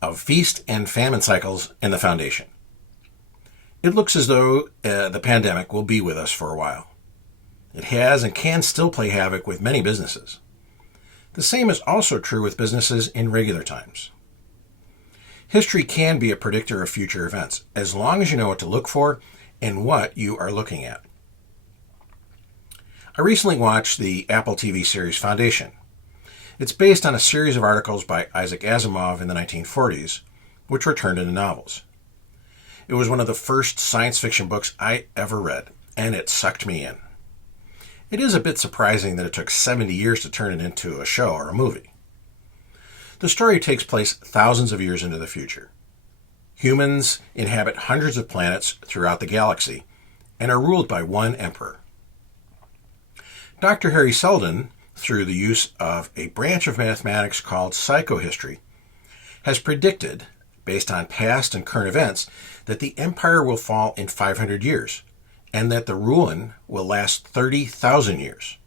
of feast and famine cycles in the foundation. It looks as though the pandemic will be with us for a while. It has and can still play havoc with many businesses. The same is also true with businesses in regular times. History can be a predictor of future events, as long as you know what to look for and what you are looking at. I recently watched the Apple TV series Foundation. It's based on a series of articles by Isaac Asimov in the 1940s, which were turned into novels. It was one of the first science fiction books I ever read, and it sucked me in. It is a bit surprising that it took 70 years to turn it into a show or a movie. The story takes place thousands of years into the future. Humans inhabit hundreds of planets throughout the galaxy and are ruled by one emperor. Dr. Harry Seldon, through the use of a branch of mathematics called psychohistory, has predicted, based on past and current events, that the empire will fall in 500 years and that the ruin will last 30,000 years.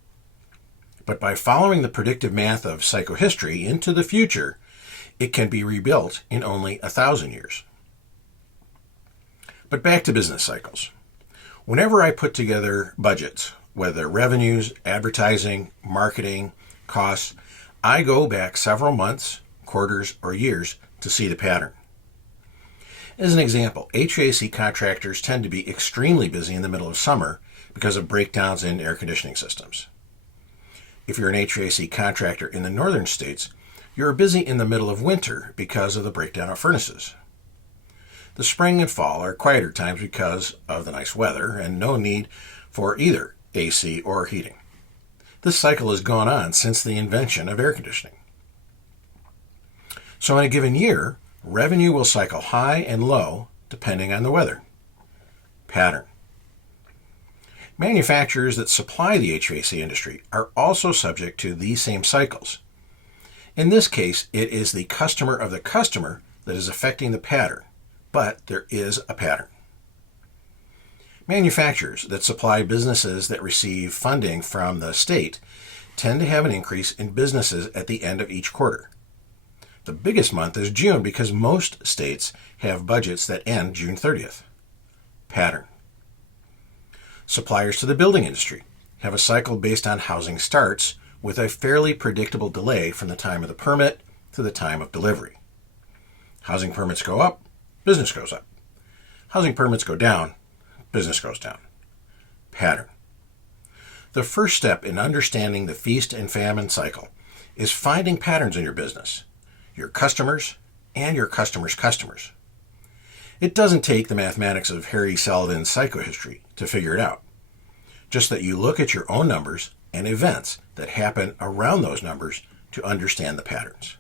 But by following the predictive math of psychohistory into the future, it can be rebuilt in only 1,000 years. But back to business cycles. Whenever I put together budgets, whether revenues, advertising, marketing, costs, I go back several months, quarters, or years to see the pattern. As an example, HVAC contractors tend to be extremely busy in the middle of summer because of breakdowns in air conditioning systems. If you're an HVAC contractor in the northern states, you're busy in the middle of winter because of the breakdown of furnaces. The spring and fall are quieter times because of the nice weather and no need for either AC or heating. This cycle has gone on since the invention of air conditioning. So in a given year, revenue will cycle high and low depending on the weather. Pattern. Manufacturers that supply the HVAC industry are also subject to these same cycles. In this case, it is the customer of the customer that is affecting the pattern, but there is a pattern. Manufacturers that supply businesses that receive funding from the state tend to have an increase in businesses at the end of each quarter. The biggest month is June because most states have budgets that end June 30th. Pattern. Suppliers to the building industry have a cycle based on housing starts with a fairly predictable delay from the time of the permit to the time of delivery. Housing permits go up, business goes up. Housing permits go down, business goes down. Pattern. The first step in understanding the feast and famine cycle is finding patterns in your business, your customers, and your customers' customers. It doesn't take the mathematics of Harry Seldon's psychohistory to figure it out. Just that you look at your own numbers and events that happen around those numbers to understand the patterns.